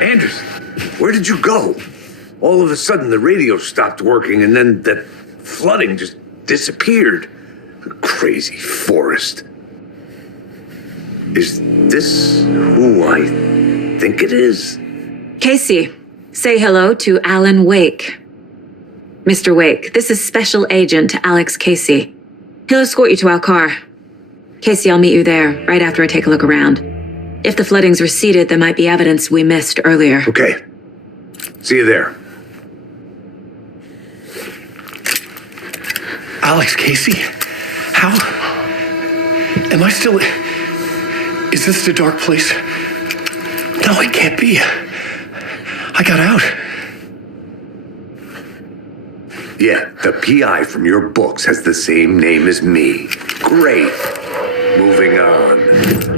Anderson, where did you go? All of a sudden, the radio stopped working, and then that flooding just disappeared. Crazy forest. Is this who I think it is? Casey, say hello to Alan Wake. Mr. Wake, this is Special Agent Alex Casey. He'll escort you to our car. Casey, I'll meet you there, right after I take a look around. If the flooding's receded, there might be evidence we missed earlier. Okay. See you there. Alex Casey? How? Am I still... Is this the dark place? No, it can't be. I got out. Yeah, the PI from your books has the same name as me. Great. Moving on.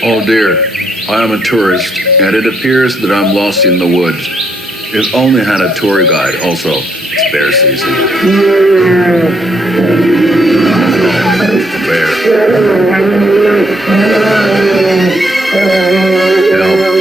Oh dear, I am a tourist, and it appears that I'm lost in the woods. It only had a tour guide, also. It's bear season. Bear. Help.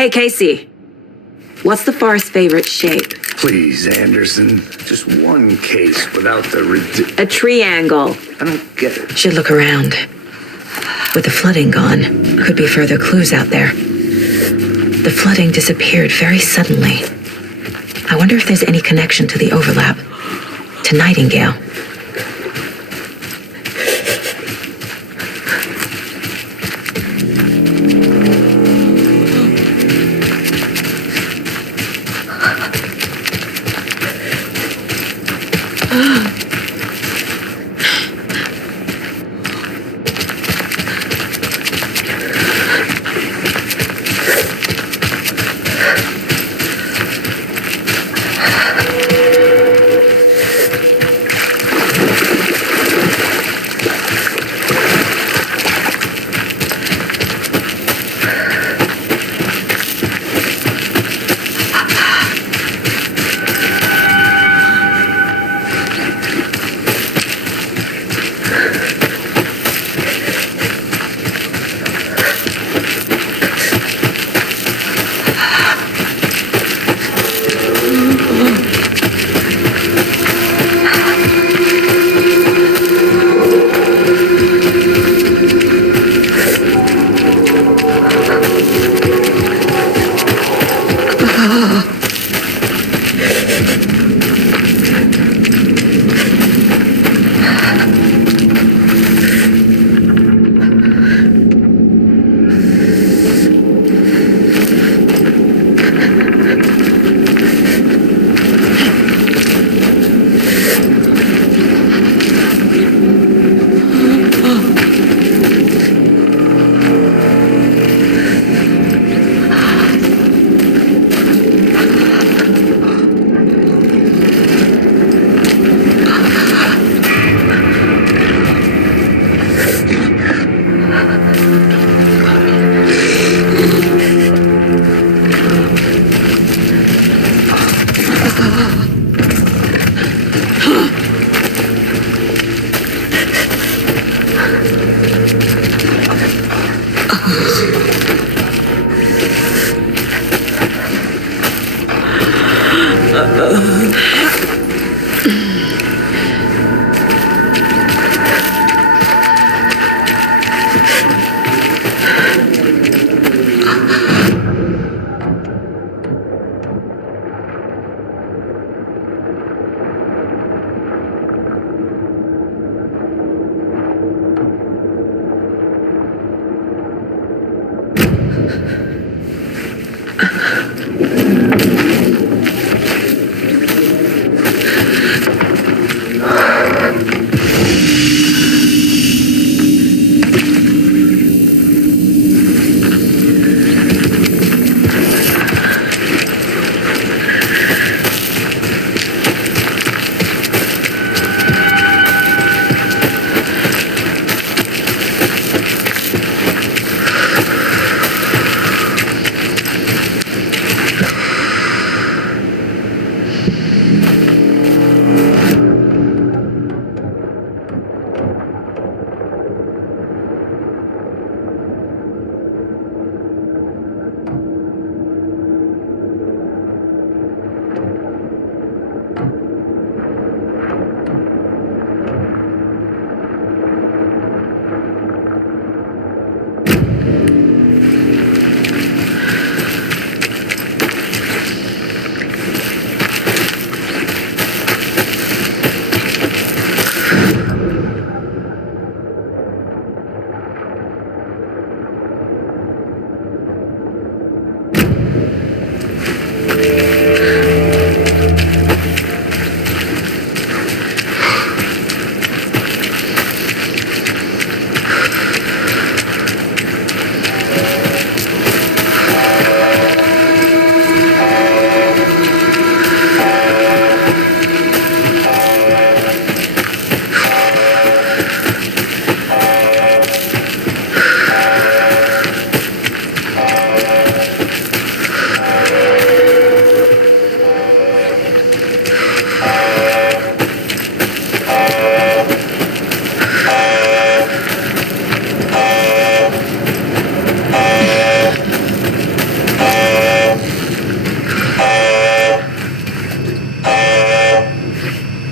Hey, Casey. What's the forest's favorite shape? Please, Anderson. Just one case without the A triangle. I don't get it. Should look around. With the flooding gone, could be further clues out there. The flooding disappeared very suddenly. I wonder if there's any connection to the overlap. To Nightingale.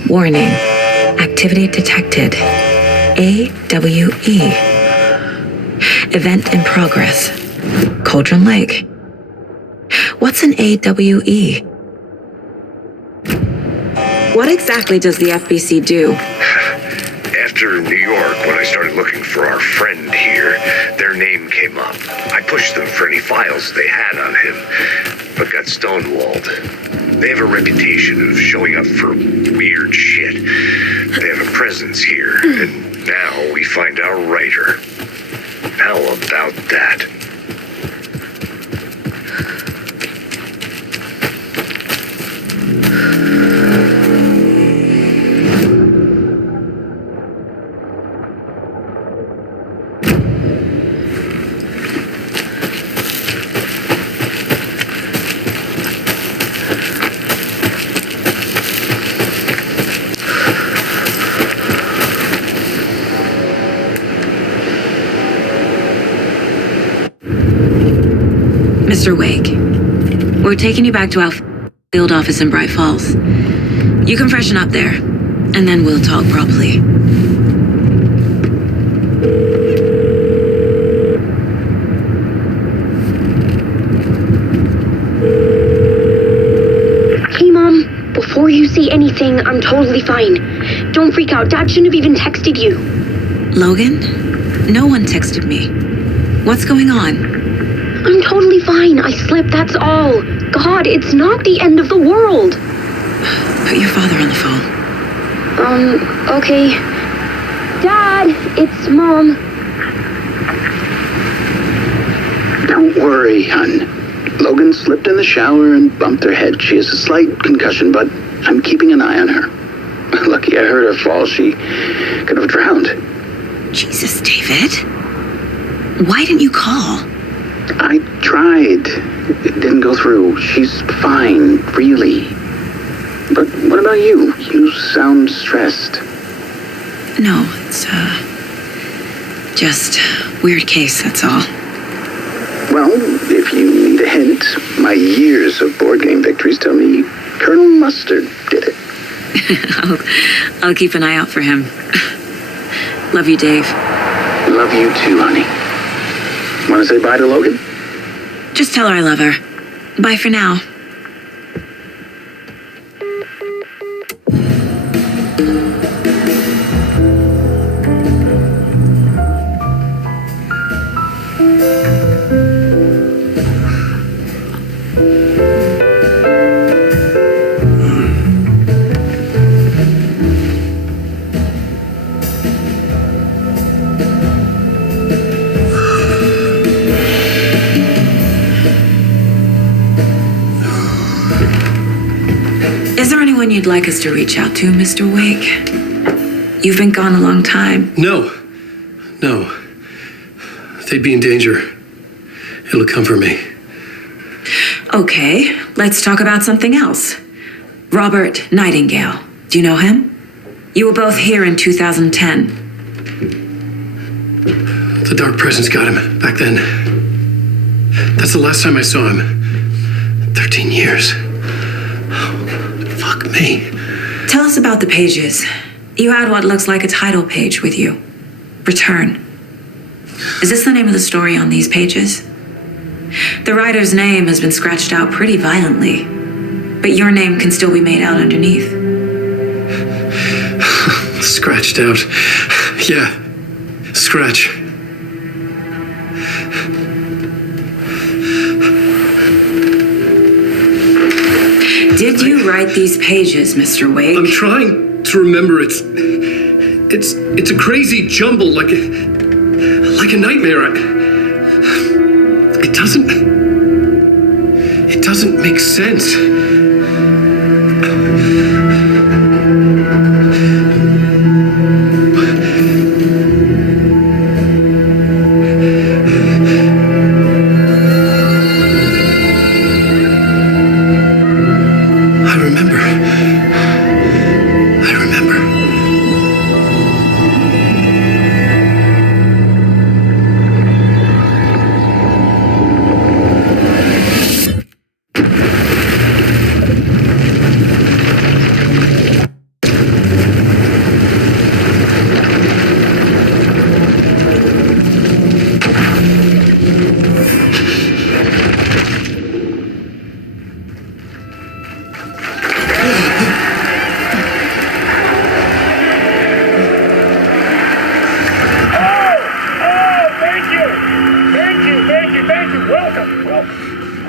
Warning. Activity detected. AWE. Event in progress. Cauldron Lake. What's an AWE? What exactly does the FBC do? After New York, when I started looking for our friend here, their name came up. I pushed them for any files they had on him, but got stonewalled. They have a reputation of showing up for weird shit. They have a presence here, and now we find our writer. How about that? Mr. Wake, we're taking you back to our field office in Bright Falls. You can freshen up there, and then we'll talk properly. Hey, Mom. Before you say anything, I'm totally fine. Don't freak out. Dad shouldn't have even texted you. Logan? No one texted me. What's going on? I'm totally fine. I slipped, that's all. God, it's not the end of the world. Put your father on the phone. Okay. Dad, it's Mom. Don't worry, hon. Logan slipped in the shower and bumped her head. She has a slight concussion, but I'm keeping an eye on her. Lucky I heard her fall. She could have drowned. Jesus, David. Why didn't you call? I tried. It didn't go through. She's fine, really. But what about you? You sound stressed. No, it's, Just weird case, that's all. Well, if you need a hint, my years of board game victories tell me Colonel Mustard did it. I'll keep an eye out for him. Love you, Dave. Love you too, honey. Want to say bye to Logan? Just tell her I love her. Bye for now. Is there anyone you'd like us to reach out to, Mr. Wake? You've been gone a long time. No. They'd be in danger. It'll come for me. Okay, let's talk about something else. Robert Nightingale. Do you know him? You were both here in 2010. The Dark Presence got him back then. That's the last time I saw him. 13 years. Fuck me. Tell us about the pages. You had what looks like a title page with you. Return. Is this the name of the story on these pages? The writer's name has been scratched out pretty violently, but your name can still be made out underneath. Scratched out. Yeah. Scratch. Did you write these pages, Mr. Wake? I'm trying to remember. It's a crazy jumble, like a nightmare. It doesn't make sense. I remember.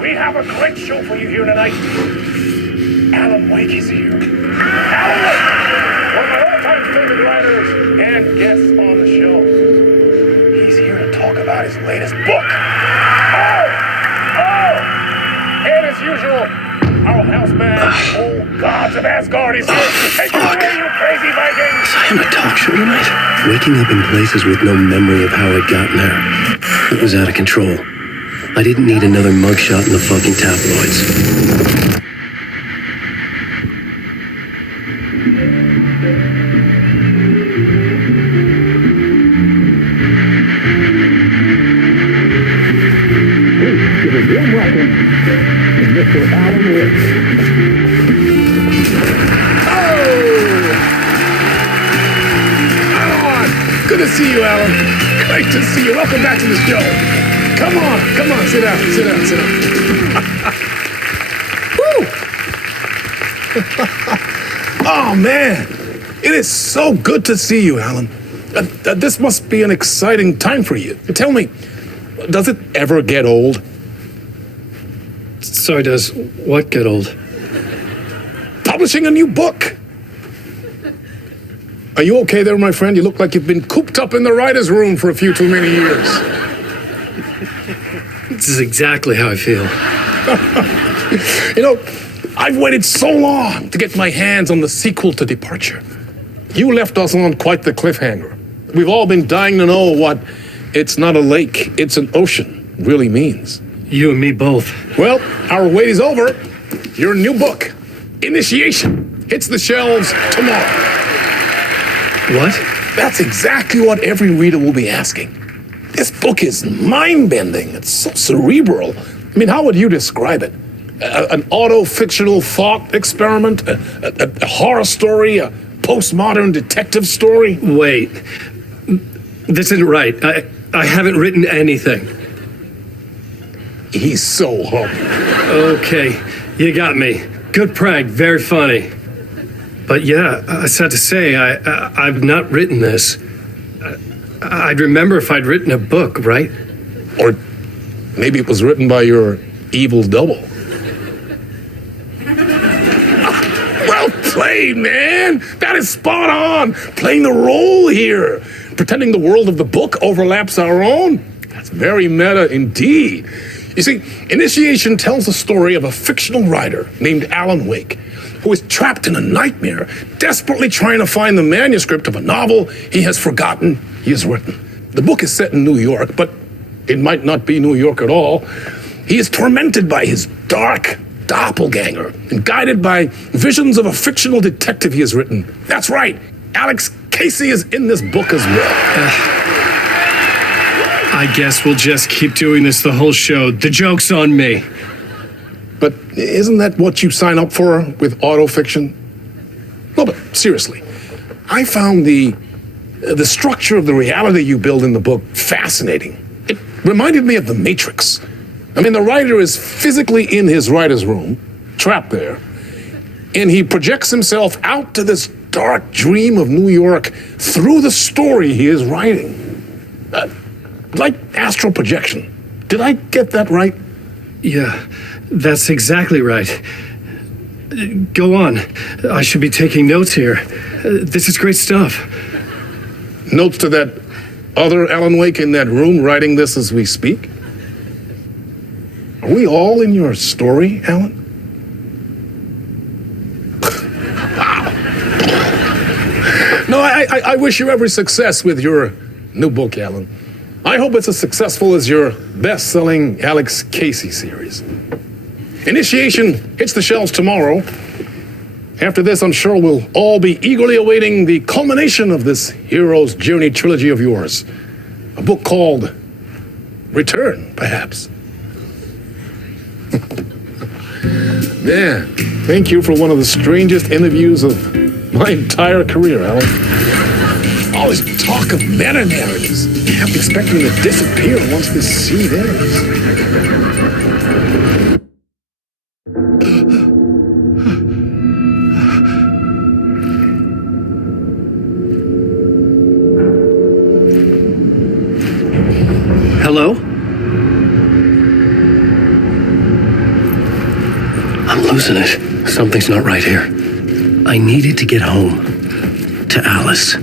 We have a great show for you here tonight. Alan Wake is here. Alan Wake, one of my all-time favorite writers and guests on the show. He's here to talk about his latest book. And as usual, our houseman, old gods of Asgard, is here. Take it away, you crazy Vikings! Was I on a talk show tonight? Waking up in places with no memory of how I'd gotten there. It was out of control. I didn't need another mugshot in the fucking tabloids. Give a warm welcome to Mr. Alan Wake. Alan! Good to see you, Alan. Great to see you. Welcome back to the show. Come on, sit down. Woo! Oh, man. It is so good to see you, Alan. This must be an exciting time for you. Tell me, does it ever get old? So does what get old? Publishing a new book. Are you okay there, my friend? You look like you've been cooped up in the writer's room for a few too many years. This is exactly how I feel. You know, I've waited so long to get my hands on the sequel to Departure. You left us on quite the cliffhanger. We've all been dying to know what "it's not a lake, it's an ocean" really means. You and me both. Well, our wait is over. Your new book, Initiation, hits the shelves tomorrow. What? That's exactly what every reader will be asking. This book is mind-bending. It's so cerebral. I mean, how would you describe it? An auto-fictional thought experiment? A horror story? A postmodern detective story? Wait. This isn't right. I haven't written anything. He's so humble. Okay, you got me. Good prank, very funny. But yeah, I sad to say, I've not written this. I'd remember if I'd written a book, right? Or maybe it was written by your evil double. Well played, man. That is spot on. Playing the role here. Pretending the world of the book overlaps our own. That's very meta indeed. You see, Initiation tells the story of a fictional writer named Alan Wake, who is trapped in a nightmare, desperately trying to find the manuscript of a novel he has forgotten he has written. The book is set in New York, but it might not be New York at all. He is tormented by his dark doppelganger and guided by visions of a fictional detective he has written. That's right, Alex Casey is in this book as well. I guess we'll just keep doing this the whole show. The joke's on me. But isn't that what you sign up for with autofiction? No, but seriously, I found the structure of the reality you build in the book fascinating. It reminded me of The Matrix. I mean, the writer is physically in his writer's room, trapped there, and he projects himself out to this dark dream of New York through the story he is writing. Like astral projection. Did I get that right? Yeah, that's exactly right. Go on. I should be taking notes here. This is great stuff. Notes to that other Alan Wake in that room writing this as we speak? Are we all in your story, Alan? Wow. No, I wish you every success with your new book, Alan. I hope it's as successful as your best-selling Alex Casey series. Initiation hits the shelves tomorrow. After this, I'm sure we'll all be eagerly awaiting the culmination of this hero's journey trilogy of yours. A book called Return, perhaps. Man, thank you for one of the strangest interviews of my entire career, Alan. All this talk of meta-narratives. I kept expecting to disappear once this seed ends. Hello? I'm losing it. Something's not right here. I needed to get home. To Alice.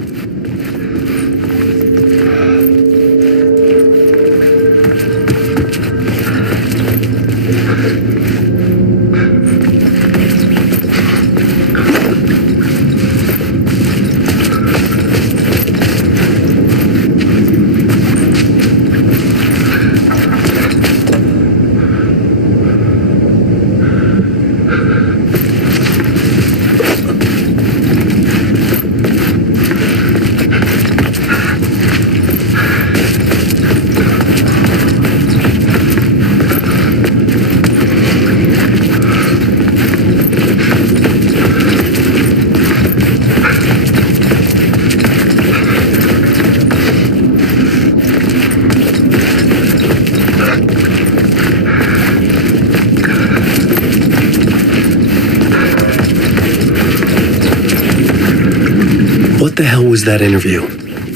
What the hell was that interview?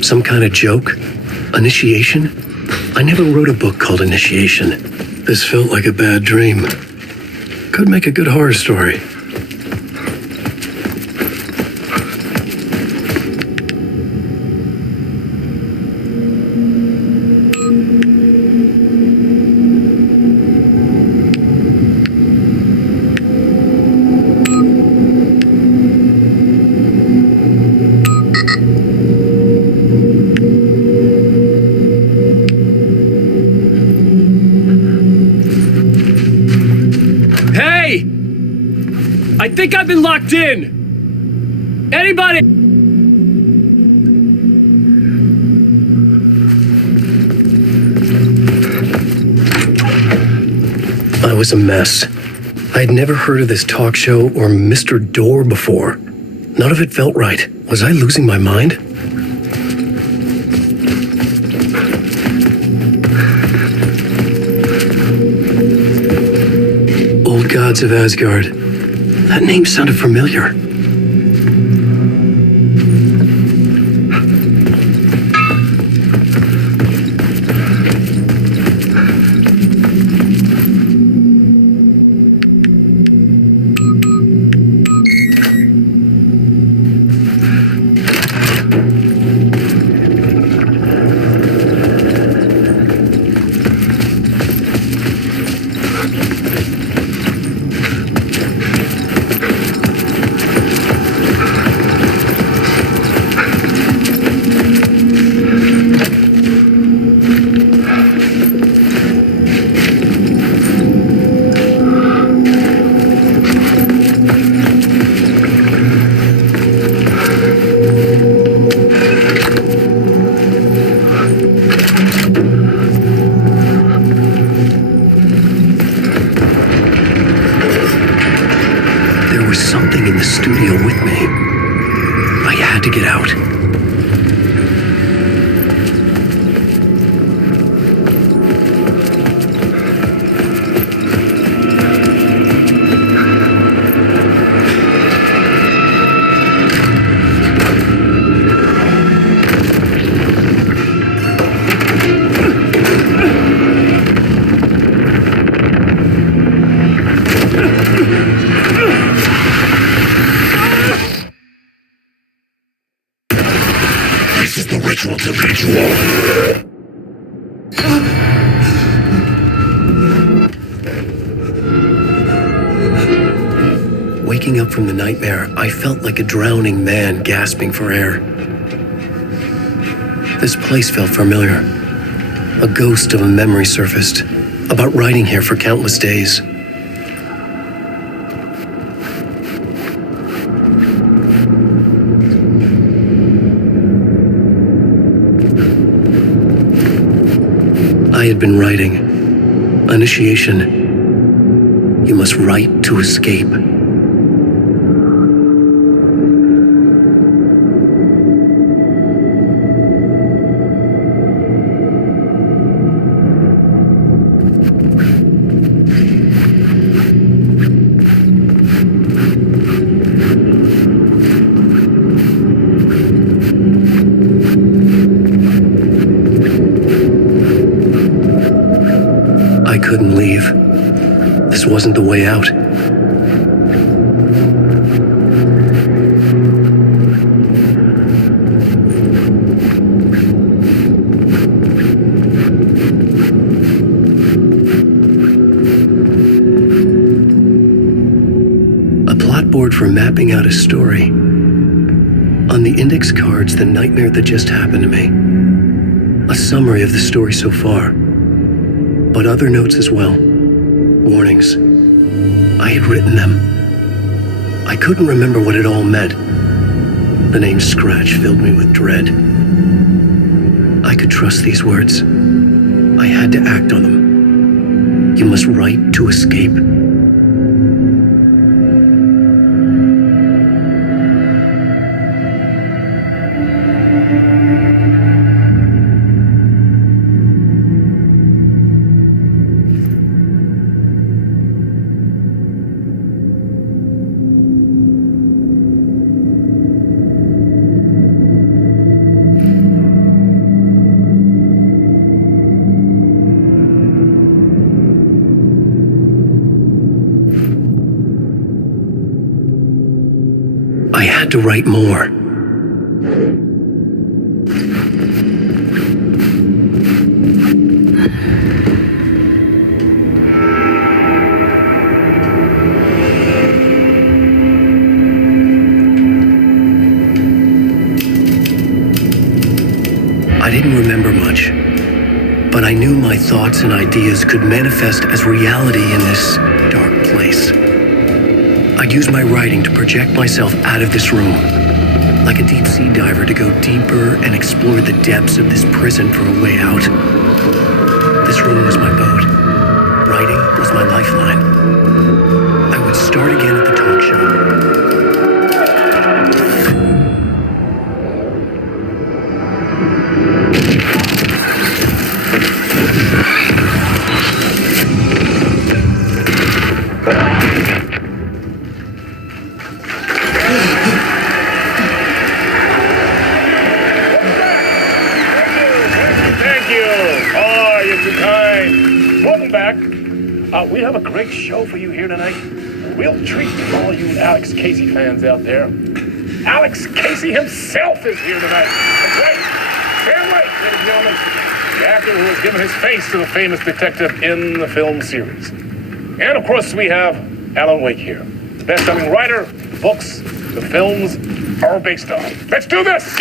Some kind of joke? Initiation? I never wrote a book called Initiation. This felt like a bad dream. Could make a good horror story. I think I've been locked in. Anybody? was a mess. I had never heard of this talk show or Mr. Door before. None of it felt right. Was I losing my mind? Old Gods of Asgard. That name sounded familiar. There was something in the studio with me. I had to get out. This is the ritual to ritual. Waking up from the nightmare, I felt like a drowning man gasping for air. This place felt familiar. A ghost of a memory surfaced, about riding here for countless days. I had been writing. Initiation. You must write to escape. I couldn't leave. This wasn't the way out. A plot board for mapping out a story. On the index cards, the nightmare that just happened to me. A summary of the story so far. But other notes as well. Warnings. I had written them. I couldn't remember what it all meant. The name Scratch filled me with dread. I could trust these words. I had to act on them. You must write to escape. I had to write more. I didn't remember much, but I knew my thoughts and ideas could manifest as reality in this dark place. I'd use my writing to project myself out of this room, like a deep sea diver to go deeper and explore the depths of this prison for a way out. This room was my boat. Writing was my lifeline. welcome back. We have a great show for you here tonight. A real treat to all you Alex Casey fans out there. Alex Casey himself is here tonight. That's right. Sam Lake, ladies and gentlemen. The actor who has given his face to the famous detective in the film series. And of course, we have Alan Wake here. The best-selling writer, books, the films are based on. Let's do this!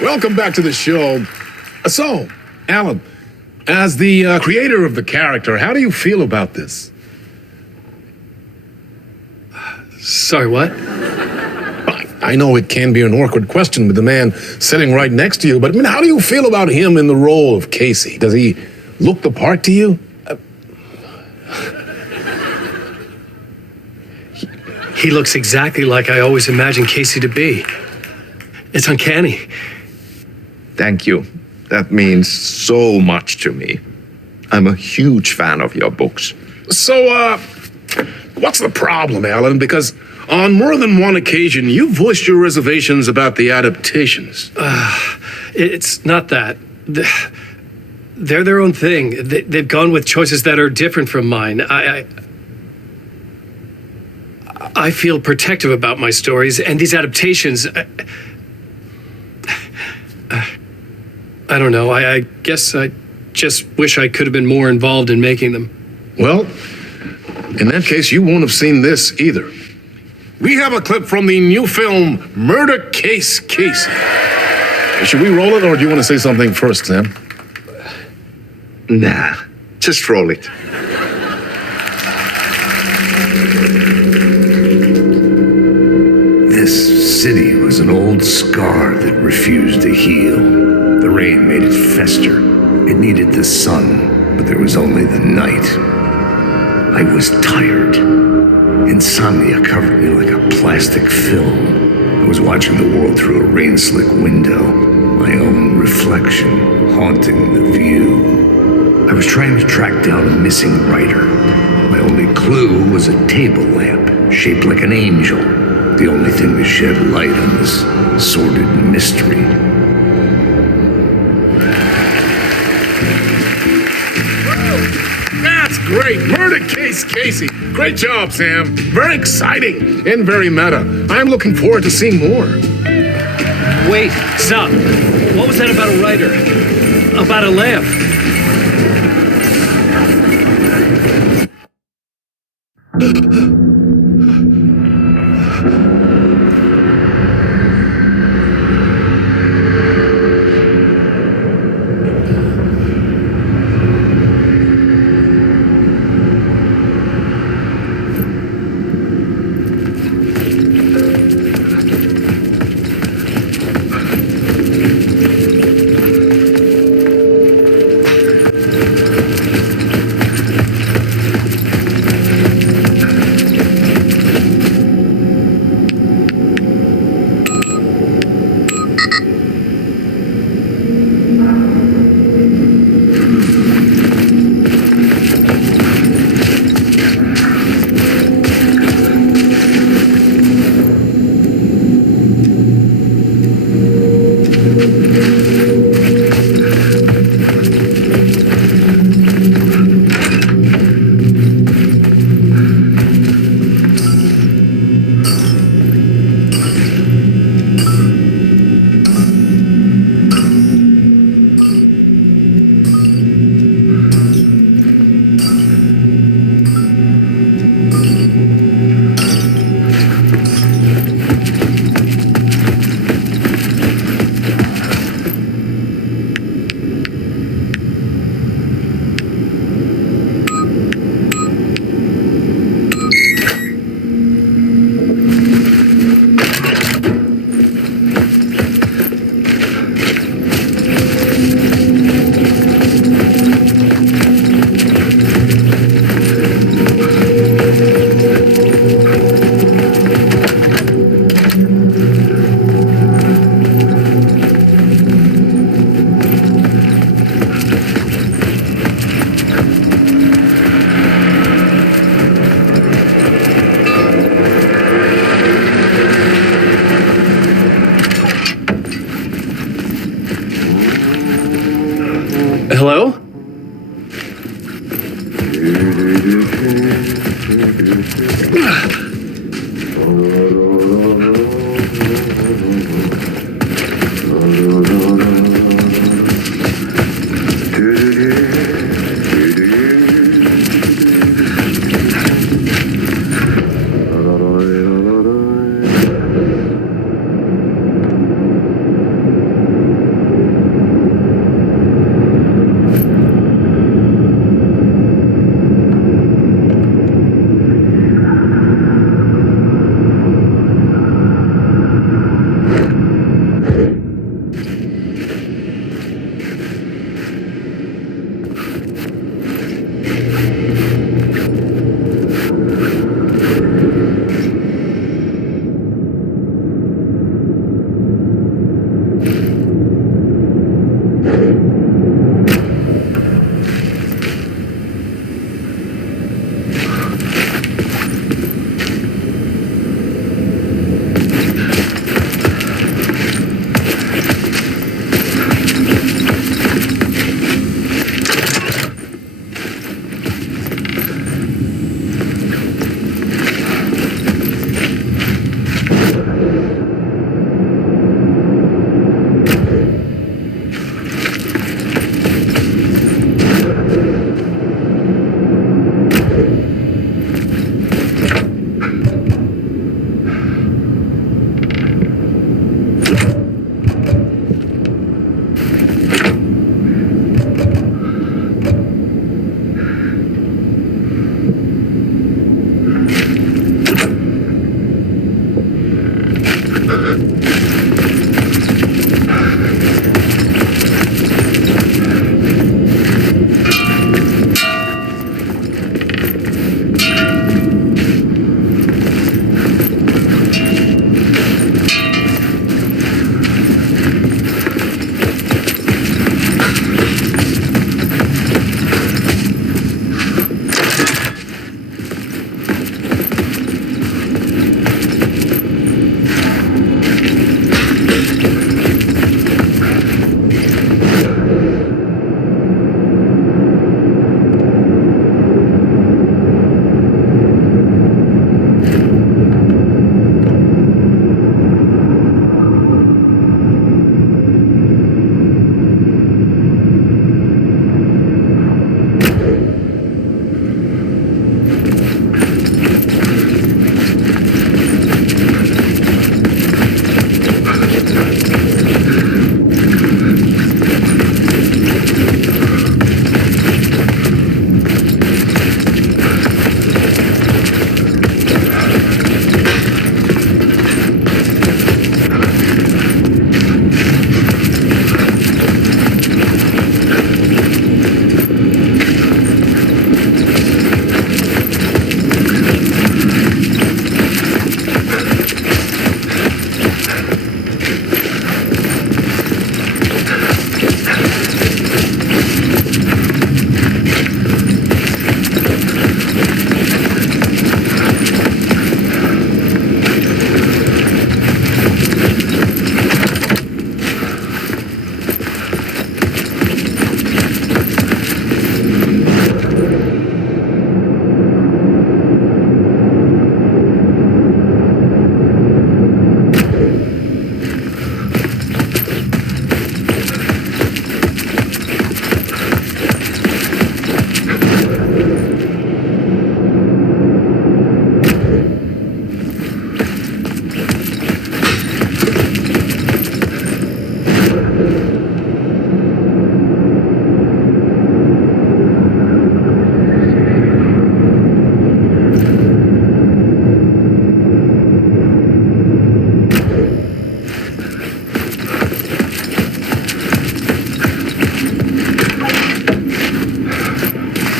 Welcome back to the show. So, Alan, as the creator of the character, how do you feel about this? Sorry, what? I know it can be an awkward question with the man sitting right next to you, but I mean, how do you feel about him in the role of Casey? Does he look the part to you? He looks exactly like I always imagined Casey to be. It's uncanny. Thank you. That means so much to me. I'm a huge fan of your books. So, what's the problem, Alan? Because on more than one occasion, you voiced your reservations about the adaptations. It's not that. They're their own thing. They've gone with choices that are different from mine. I feel protective about my stories, and these adaptations... I don't know. I guess I just wish I could have been more involved in making them. Well, in that case, you won't have seen this either. We have a clip from the new film, Murder Case Casey. Should we roll it, or do you want to say something first, Sam? Nah, just roll it. This city was an old scar that refused to heal. The rain made it fester. It needed the sun, but there was only the night. I was tired. Insomnia covered me like a plastic film. I was watching the world through a rain-slick window, my own reflection haunting the view. I was trying to track down a missing writer. My only clue was a table lamp shaped like an angel, the only thing to shed light on this sordid mystery. That's great. Murder Case Casey. Great job, Sam. Very exciting and very meta. I'm looking forward to seeing more. Wait, stop. What was that about a writer? About a lamp?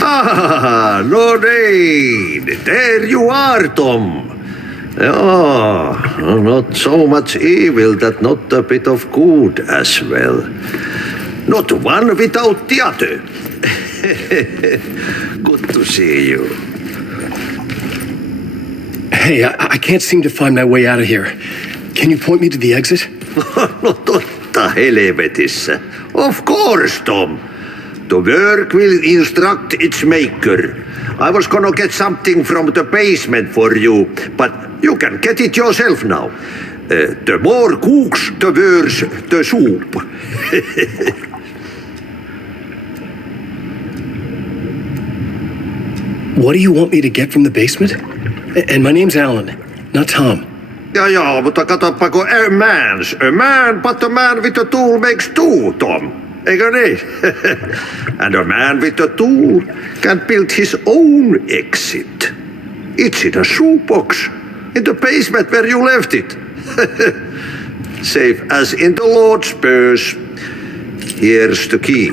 Ah, Lorraine! There you are, Tom. Oh, not so much evil that not a bit of good as well. Not one without the other. Good to see you. Hey, I can't seem to find my way out of here. Can you point me to the exit? No totta helvetissä. Of course, Tom. The work will instruct its maker. I was gonna get something from the basement for you, but You can get it yourself now. The more cooks, the worse the soup. What do you want me to get from the basement? And my name's Alan, not Tom. Ja, mutta katoppa, kun a man, but a man with a tool makes two, Tom. Eikö niin? And a man with a tool can build his own exit. It's in a shoebox, in the basement where you left it. Safe as in the Lord's purse. Here's the key.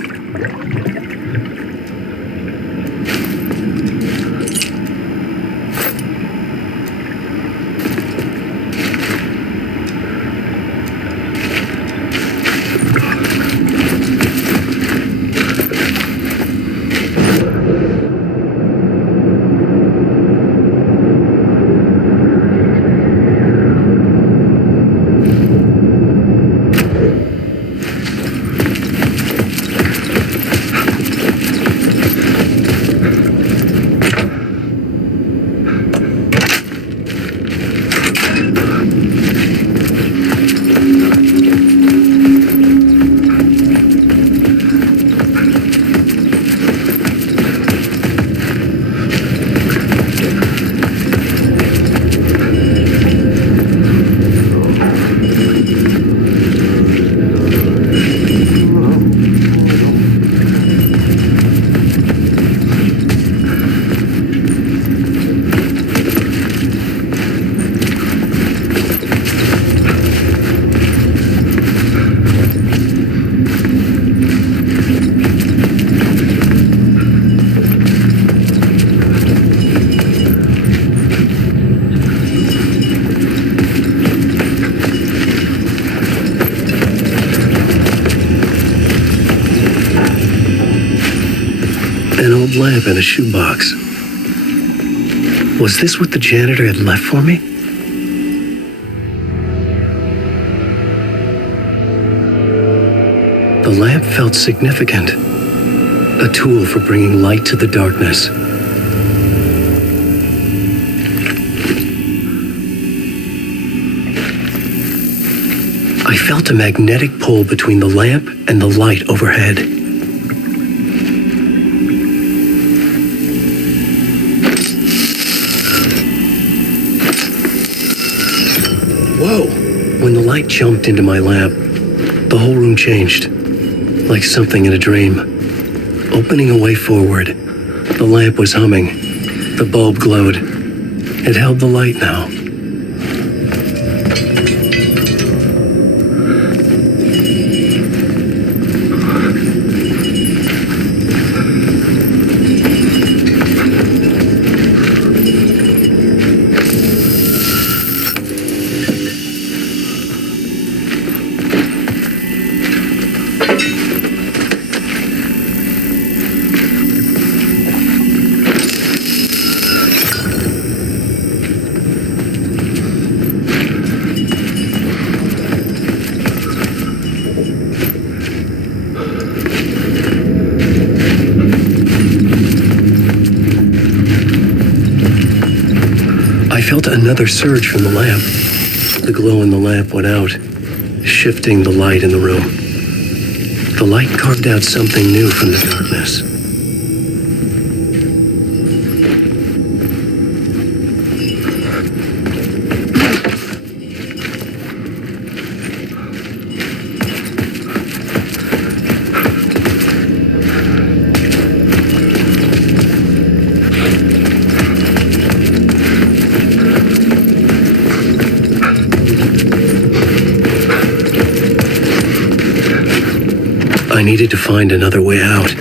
An old lamp in a shoebox. Was this what the janitor had left for me? The lamp felt significant. A tool for bringing light to the darkness. I felt a magnetic pull between the lamp and the light overhead. Whoa! When the light jumped into my lamp, the whole room changed, like something in a dream. Opening a way forward, the lamp was humming. The bulb glowed. It held the light now. I felt another surge from the lamp. The glow in the lamp went out, shifting the light in the room. The light carved out something new from the darkness. I needed to find another way out.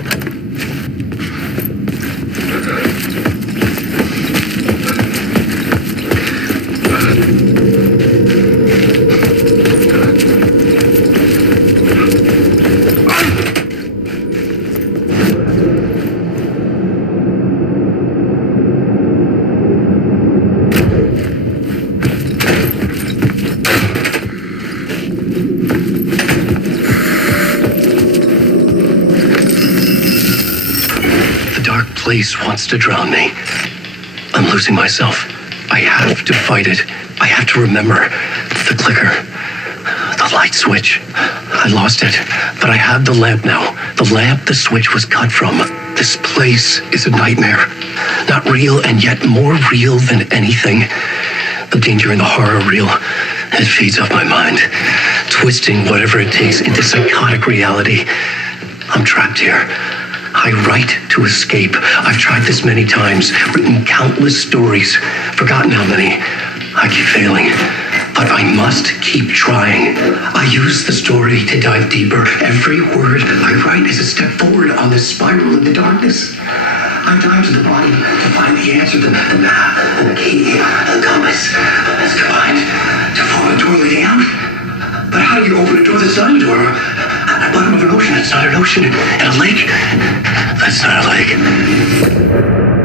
Place wants to drown me. I'm losing myself. I have to fight it. I have to remember the clicker, the light switch. I lost it, but I have the lamp now. The lamp the switch was cut from. This place is a nightmare. Not real, and yet more real than anything. The danger and the horror reel. It feeds off my mind, twisting whatever it takes into psychotic reality. I'm trapped here. I write to escape. I've tried this many times, written countless stories, forgotten how many. I keep failing, but I must keep trying. I use the story to dive deeper. Every word I write is a step forward on this spiral into darkness. I dive to the body to find the answer, the map, and the key, the compass. It's combined to form a door leading out. But how do you open a door that's not a door? At the bottom of an ocean, it's not an ocean. And a lake, that's not a lake.